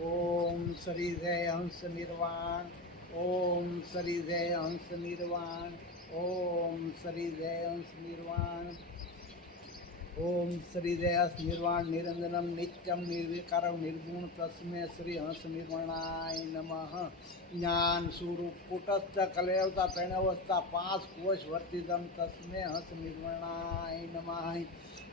ઓમ શ્રી જય હંસ નિર્વાણ. ઓમ શ્રી જય હંસ નિર્વાણ. ઓમ શ્રી જય હંસ નિર્વાણ. ઓમ શ્રી જય હંસ નિર્વાણ. નિરંજનમ નિત્યમ નિર્વિકારમ નિર્ગુણ તસ્મે શ્રી હંસ નિર્વાણાય નમઃ. જ્ઞાન સ્વરૂપ કુટસ્થ કલેવતા ત્રણવસ્થા પાંચ કોષ વર્તિતમ તસ્મે હંસ નિર્વાણાય નમઃ.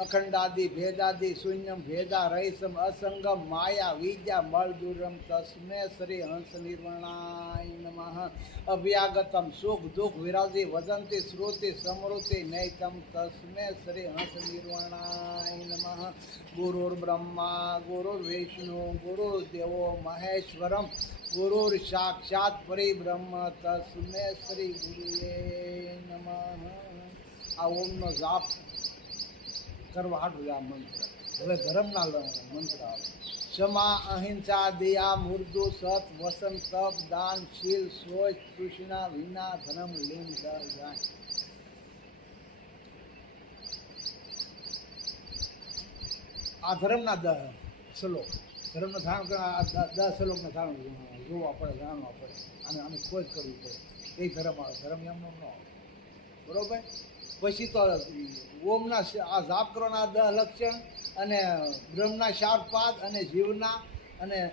અખંડાદિ, ભેદાદિ, શૂન્યમ, ભેદા રહીસમ અસંગમ, માયા, વિદ્યા મળદુરમ તસ્મે, શ્રી હંસ નિર્વણાય નમઃ. અભ્યાગતમ, સુખ, દુઃખ, વિરાજી, વદંતી, શ્રુતિ, સમૃતિ, નૈતમ, તસ્મે, શ્રી હંસ નિર્વણાય નમઃ. ગુરુર બ્રહ્મા, ગુરુર વિષ્ણુ, ગુરુર દેવો, મહેશ્વરમ, ગુરુર પરિબ્રહ્મ, તસ્મે, શ્રી ગુરુએ નમઃ. આ ઓમનો જાપ કરવા હાટું આ મંત્ર. હવે ધર્મના મંત્ર આવે. ક્ષમા, અહિંસા, દયા મૃદુ સત, વસન, તપ, દાન, શીલ સોચ તૃષ્ણા વિના ધર્મ લીન, દર જાય આ ધર્મના દ શ્લોક. ધર્મનો ધારણ કરવા દસ શ્લોકને ધારણ જોવા પડે, જાણવા પડે. અને આની ખોજ કરવી પડે. એ ધર્મ આવે ધર્મ એમનો ન આવે. બરોબર? પછી તો ઓમના આ જાપ કરવાના દહ લક્ષણ અને બ્રહ્મના ચાર પાદ અને જીવના અને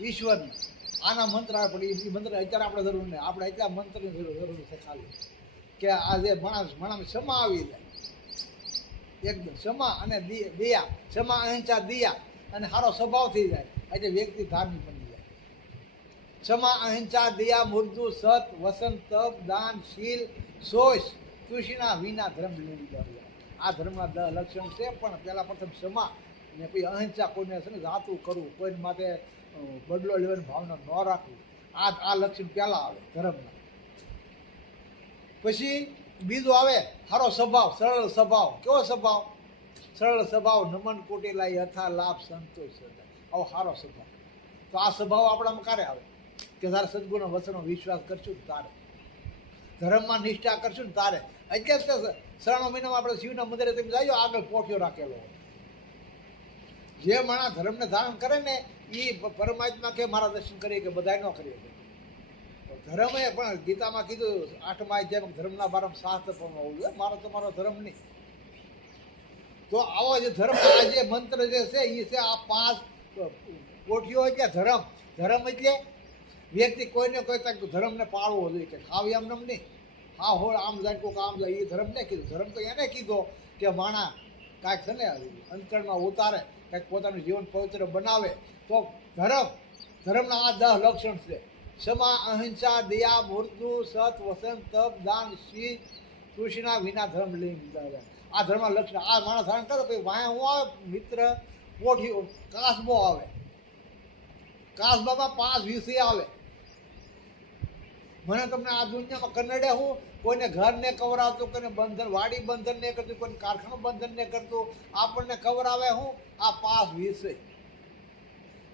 ઈશ્વરના. આના મંત્ર આપણે એ મંત્ર અત્યારે આપણે જરૂર નહીં. આપણે એટલા મંત્રની જરૂર છે ખાલી. કે આ જે માણસ માણસ ક્ષમા આવી જાય. એકદમ ક્ષમા અને દિયા દયા. ક્ષમા અહિંસા દયા. અને સારો સ્વભાવ થઈ જાય. એટલે વ્યક્તિ ધાર્મિક બની જાય. ક્ષમા, અહિંસા, દયા મૃદુ સત, વસંત, તપ, દાન, શીલ શોષ તૃષ્ણા વિના ધર્મ લેવી જોઈએ આ ધર્મના દ લક્ષણ છે, પણ પહેલા પ્રથમ ક્ષમા ને પછી અહિંસા કોઈને છે ને રાતું કરવું, કોઈને માટે બદલો લેવાની ભાવના ન રાખવી. આ આ લક્ષણ પહેલા આવે ધર્મના. પછી બીજું આવે સારો સ્વભાવ, સરળ સ્વભાવ. કેવો સ્વભાવ? સરળ સ્વભાવ, નમન કોટેલા યથા લાભ, સંતોષ. આવો સારો સ્વભાવ. તો આ સ્વભાવ આપણામાં ક્યારે આવે? કે તારે સદગુણ વચનો વિશ્વાસ કરશું તારે. ધર્મમાં નિષ્ઠા કરશું ને તારે. એટલે જ શ્રાવણ મહિનામાં આપણે શિવના મંદિરે તમે જાયો આગળ પોઠિયો રાખેલો જે માણસ ધર્મને ધારણ કરે ને એ પરમાત્મા કે મારા દર્શન કરીએ કે બધા ન કરીએ. ધર્મ એ પણ ગીતામાં કીધું, આઠમા જેમ ધર્મના બારમાં શાસ્ત્ર પણ હોવું જોઈએ મારો તમારો ધર્મ નહીં. તો આવો જે ધર્મ જે મંત્ર જે છે એ છે આ પાંચ કોઠીઓ એટલે ધર્મ. ધર્મ એટલે વ્યક્તિ કોઈને કોઈ કંઈક ધર્મને પાળવો જોઈએ કે ખાવ એમ નમ નહીં. હા, હોળ, આમ જાય કોઈક આમ જાય એ ધર્મ ને કીધું. ધર્મ તો એને કીધો કે માણા કાંઈક છે ને, અંતકરણમાં ઉતારે, કાંઈક પોતાનું જીવન પવિત્ર બનાવે, તો ધર્મ, ધર્મના આ દહ લક્ષણ છે. ક્ષમા અહિંસા, દયા મૃત્યુ સત વસંત તપ, દાન શી કૃષ્ણા વિના ધર્મ લીન આ ધર્મ લક્ષણ, આ માણસ ધારણ કરે, પછી વાયા હું આવે, મિત્ર પોઠી કાસબો આવે. કાસબામાં પાંચ વિષય આવે. મને તમને આ દુનિયામાં કન્નડે હું કોઈને ઘર ને કવરાવતું, કોઈને બંધન, વાડી બંધન નહીં કરતું, કોઈને કારખાનું બંધન નહીં કરતું, આપણને કવરાવે હું? આ પાસ વિષય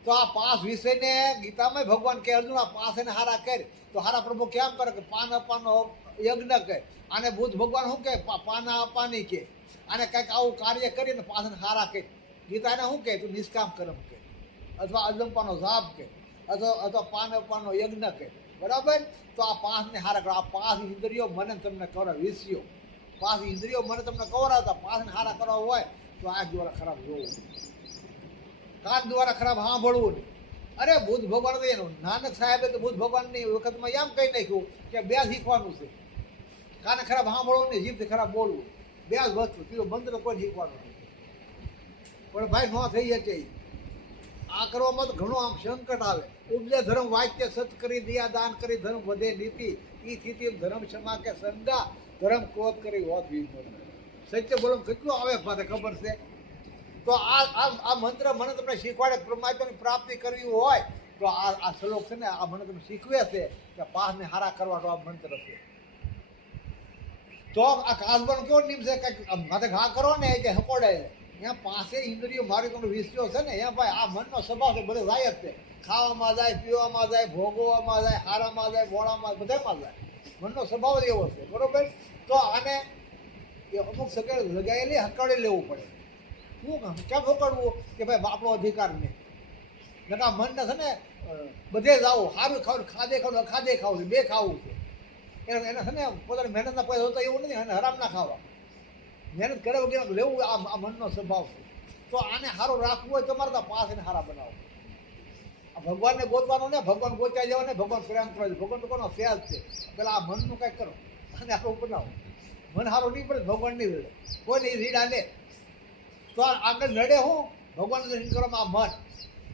તો આ પાસ વિષયને ગીતામાં ભગવાન કે અર્જુન, આ પાસ એને હારા કરે. તો હારા પ્રભુ કેમ કરે? કે પાન અપાનો યજ્ઞ કહે આને બુદ્ધ ભગવાન શું કહે? પાના અપાની કે. આને કંઈક આવું કાર્ય કરીને પાસને હારા કહે ગીતાને શું કહે? તું નિષ્કામ કર્મ કહે અથવા અજંપાનો જાપ કહે અથવા અથવા પાન અપાનો યજ્ઞ કહે બરાબર? તો આ પાંચને હારા કરો. આ પાંચ ઇન્દ્રિયો મને તમને કરો વિષયો પાંચ ઇન્દ્રિયો મને તમને કવરાવતા પાંચને હારા કરવા હોય તો આંખ દ્વારા ખરાબ જોવું કાન દ્વારા ખરાબ સાંભળવું નહીં. અરે, બુદ્ધ ભગવાન એનું નાનક સાહેબે તો બુદ્ધ ભગવાનની વખતમાં એમ કહી નાખ્યું કે બે શીખવાનું છે. કાને ખરાબ સાંભળવું નહીં, જીભથી ખરાબ બોલવું. બે જ વસ્તુ કીધું મંત્ર કોઈ શીખવાનું નહીં. પણ ભાઈ, ન થઈ ઈ. આ કરવામાં તો ઘણું આમ સંકટ આવે. ઉપજે ધર્મ વાક્ય સત કરી દિયા, દાન કરી ધર્મ વધે નીતિ. ઈ સ્થિતિ ધર્મ ક્ષમા કે સંગા ધર્મ ક્રોધ કરી હોત વિમોદ સત્ય બોલો કેટલું આવે મારે ખબર છે? તો આ આ મંત્ર મને તમને શીખવાડે પરમાત્માની પ્રાપ્તિ કરવી હોય, તો આ આ શ્લોક છે ને, આ મને તમે શીખવે છે કે પાસને હારા કરવાનો આ મંત્ર છે. તો આ કાસબાનો કેવો નિયમ છે કે માથે ઘા કરો ને જે હકોડે ત્યાં પાસે ઇન્દ્રિયો મારી તમને વિસ્યો છે ને ત્યાં ભાઈ આ મનનો સ્વભાવ છે, બધે જાય જ છે. ખાવામાં જાય, પીવામાં જાય ભોગવવામાં જાય, હારામાં જાય, મોડામાં બધામાં જાય. મનનો સ્વભાવ જ એવો છે, બરોબર? તો આને એ અમુક સગડ લગાયેલી હકાડી લેવું પડે. શું કામ? હકાડવું કે ભાઈ આપણો અધિકાર નહીં. નકા મનને છે ને બધે જ આવું સારું ખાવું, ખાધે ખાવું ખાધે ખાવું બે ખાવું છે. એને એને છે ને, પોતાની મહેનતના પૈસા હોતા એવું નથી અને હરામ ના ખાવા. મહેનત કરે વગેરે લેવું આ મનનો સ્વભાવ છે. તો આને સારું રાખવું હોય તમારે તો પાસ એને સારા બનાવો આ ભગવાનને ગોતવાનો ને, ભગવાન ગોત્યા જવા ને, ભગવાન પ્રેમ કરો છે. ભગવાન તો કોનો સેજ છે. પેલા આ મનનું કંઈક કરો. અને આવું બનાવો. મન સારું નહીં પડે, ભગવાન નહીં રડે. કોઈ નહીં રીડા લે તો આગળ નડે હું ભગવાન દર્શન કરવામાં આ મન.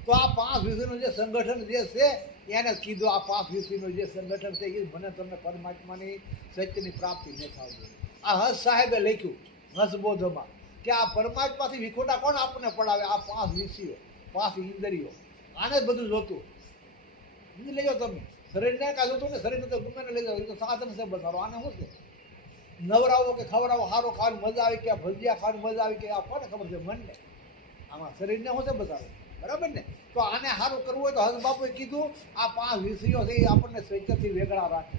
તો આ પાંચ વિષયનું જે સંગઠન જે છે, એને કીધું, આ પાંચ વિષયનું જે સંગઠન છે, એ મને તમને પરમાત્માની સત્યની પ્રાપ્તિ ન થવા આ હસ સાહેબે લખ્યું. હસબોધમાં કે આ પરમાત્માથી વિખોટા કોણ આપણને પડાવે? આ પાંચ વિષયો પાંચ ઇન્દ્રિયો. આને જ બધું જોતું. સમજી લેજો તમે. શરીરને કાંઈ જોતું ને શરીરને તો ગમે લઈ જાઓ. એ તો સાધન છે બસારો આને શું છે? નવરાવો કે ખવડાવો સારો ખાવાની મજા આવી કે આ ભજીયા ખાવાની મજા આવી કે આ કોને ખબર છે? મનને. આમાં શરીરને શું છે બસારો બરાબર ને? તો આને સારું કરવું હોય તો હસ બાપુએ કીધું, આ પાંચ વિષયો છે, એ આપણને સ્વેચ્છાથી વેગળા રાખે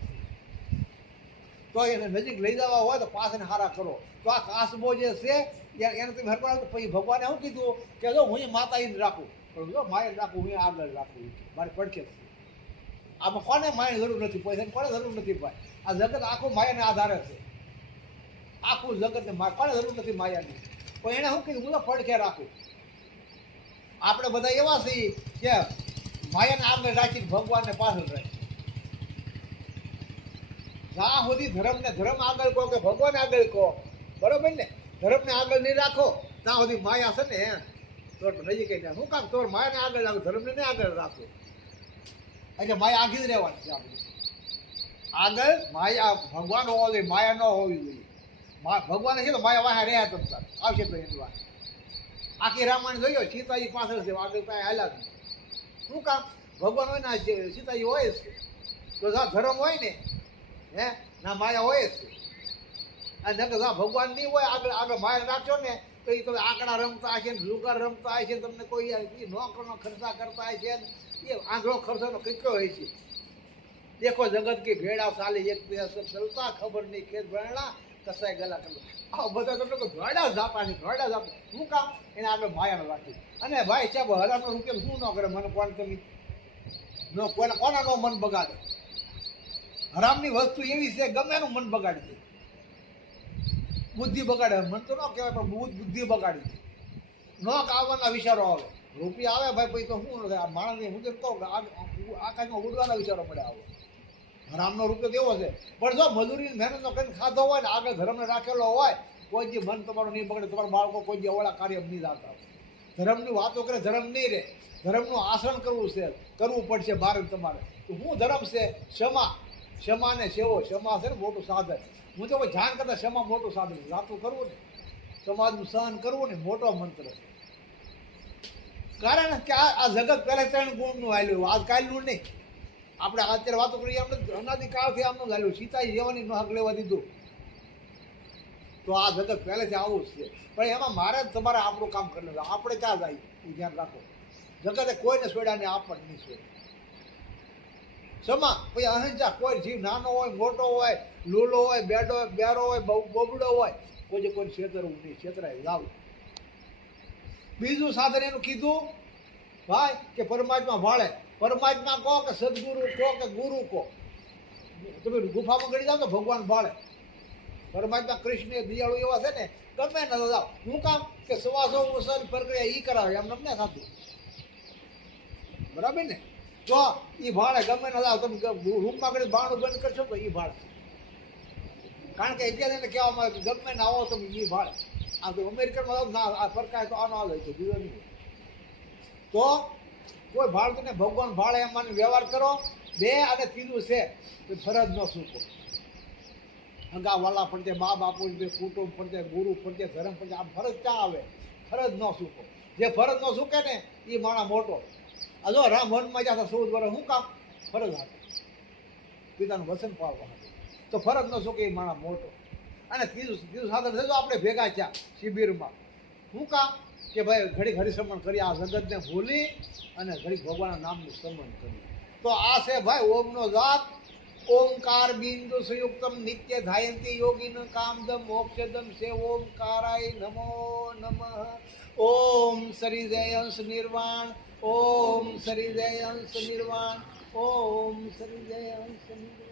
તો એને નજીક લઈ જવા હોય તો પાસને હારા કરો. તો આ કાસબો જે છે એને તમે હરપડા પછી ભગવાને શું કીધું? કે જો હું માતા ઈ રાખું. પણ જો માએ રાખું, હું આગળ રાખું. મારે પડખે આમાં કોને માયની જરૂર નથી પૈસાની કોને જરૂર નથી ભાઈ આ જગત આખું માયાને આધારે છે. આખું જગતને કોને જરૂર નથી માયાની? પણ એને શું કીધું? હું તો પડખે રાખું. આપણે બધા એવા છીએ કે માયાને આગળ રાખીને ભગવાનને પાછળ રાખી જ્યાં સુધી ધર્મને ધર્મ આગળ કહો કે ભગવાન આગળ કહો, બરોબર ને? ધર્મને આગળ નહીં રાખો, ત્યાં સુધી માયા છે ને તો નજીક જાય. શું કામ? તો માયાને આગળ રાખો, ધર્મને નહીં આગળ રાખો. એટલે માયા આગી જ રહેવાની છે આપણે. આગળ માયા, ભગવાન હોવા જોઈએ, માયા ન હોવી જોઈએ. ભગવાને છે તો માયા વાહ્યા રહ્યા તમતા આવશે તો એની વાત આખી રામાયણ જોયો સીતાજી પાછળ છે આગળ કાંઈ હાલ્યા નહીં શું કામ? ભગવાન હોય ને સીતાજી હોય છે. તો ધર્મ હોય ને હે? ના, માયા હોય જ અને નકર ભગવાન નહીં હોય, આગળ આગળ માયા રાખજો ને, તો એ તમે આંકડા રમતા હશે ને જુગાર રમતા હશે તમને કોઈ એ નોકરનો ખર્ચા કરતા હશે ને એ આંકડો ખર્ચોનો કેટલો હોય છે? દેખો જગત કે ભેડા ચાલે, એક ચલતા ખબર નહીં, ખેત ભરણા કસાય ગલા કરો આ બધા તમને ઘોડા ઝાપા ને ઘોડા ઝાપા શું કામ? એને આગળ માયા રાખી. અને ભાઈ સાહેબ હજારનો રૂપિયા શું ન કરે? મને કોણ તમે? કોને કોના નો મન બગાડે? હરામની વસ્તુ એવી છે, ગમે એનું મન બગાડી દે. બુદ્ધિ બગાડે. મન તો ન કહેવાય, પણ બહુ બુદ્ધિ બગાડી દે. ન આવવાના વિચારો આવે. રૂપિયા આવે ભાઈ, પછી તો શું આ માણસને હું તો કહું આ- આકાશમાં ઉડવાના વિચારો મળે આવે. હરામનો રૂપિયો કેવો છે? પણ જો મજૂરી મહેનતનો કરીને ખાધો હોય ને, આગળ ધર્મને રાખેલો હોય, કોઈ જે મન તમારું નહીં બગડે, તમારા બાળકો કોઈ જે અવળા કાર્ય નહીં રાખતા. હોય ધર્મની વાતો કરે, ધર્મ નહીં રહે ધર્મનું આસરણ કરવું છે, કરવું પડશે બારે તમારે. તો શું ધર્મ છે? ક્ષમા ક્ષમા ને સેવો, ક્ષમા છે ને મોટું સાધન. હું તો જાણ કરતા ક્ષમા મોટું સાધન રાતું કરવું ને સમાજનું સહન કરવું ને મોટો મંત્ર છે. કારણ કે આ જગત પહેલાં ત્રણ ગુણનું હાલ્યું આજકાલનું નહીં. આપણે અત્યારે વાતો કરીએ, આપણે અનાદિકાળથી આમનું લાવ્યું સીતાજી જેવાની નો લેવા દીધું. તો આ જગત પહેલેથી આવું જ છે. પણ એમાં મારે જ તમારે આપણું કામ કરી લેવું આપણે ક્યાં જાય? એ ધ્યાન રાખો. જગતે કોઈને છોડ્યા ને આપણને નહીં છોડ્યા. સમા, પછી અહિંસા કોઈ જીવ નાનો હોય, મોટો હોય, લૂલો હોય, બેડો હોય, બેરો હોય, બહુ- બોબડો હોય, કોઈ કોઈ છેતરવું નહીં છેતરાય લાવ. બીજું સાધન એનું કીધું, ભાઈ, કે પરમાત્મા વાળે. પરમાત્મા કહો કે સદગુરુ કહો કે ગુરુ કહો. તમે ગુફામાં ગણી જાઓ તો ભગવાન ભાળે પરમાત્મા કૃષ્ણ દિયાળુ એવા છે ને, ગમે ન જાઓ. શું કામ કે સવાસો પ્રક્રિયા એ કરાવે, એમ નમને થતું. બરાબર ને? જો એ ભાડે ગમે ન જાઓ તમે રૂમમાં કરી બાણું બંધ કરશો તો એ ભાડે. કારણ કે અત્યારે એને કહેવામાં આવે કે ગમે ના આવો તમે એ ભાડે. આ તો અમેરિકનમાં જાઓ ના, આ સરકાર તો આનો આવે છે, બીજો નહીં. તો કોઈ ભાડતું ભગવાન ભાડે એમ વ્યવહાર કરો. બે અને ત્રીજું છે કે ફરજ ન સૂકો. હંગા વાલા પ્રત્યે મા બાપુ છે કુટુંબ પડતે ગુરુ પડતે ધર્મ પડતે આમ ફરજ ક્યાં આવે? ફરજ ન સૂકો. જે ફરજ ન સૂકે ને એ માણા મોટો. આ જો રામ વનમાં જતા સોળ વર્ષ શું કામ? ફરજ હાથ. પિતાનું વસન hatte તો ફરજ ન કે એ માણા મોટો. અને ત્રીજું ત્રીજું સાધન થયું આપણે ભેગા થયા શિબિરમાં. શું કામ? કે ભાઈ ઘડી ઘડી શ્રમણ કરી આ જગતને ભૂલી અને ઘડી ભગવાનના નામનું શ્રમણ કર્યું. તો આ છે ભાઈ ઓમનો જાત. ઓમકાર બિંદુ સંયુક્તમ નિત્ય ધાયંતી યોગીન કામદમ મોક્ષદમ સે ઓમકારાય નમો નમઃ. ઓમ શ્રી જયંશ નિર્વાણ. ॐ शृय हंशनिर्वाण ॐ हंशनिर्वाण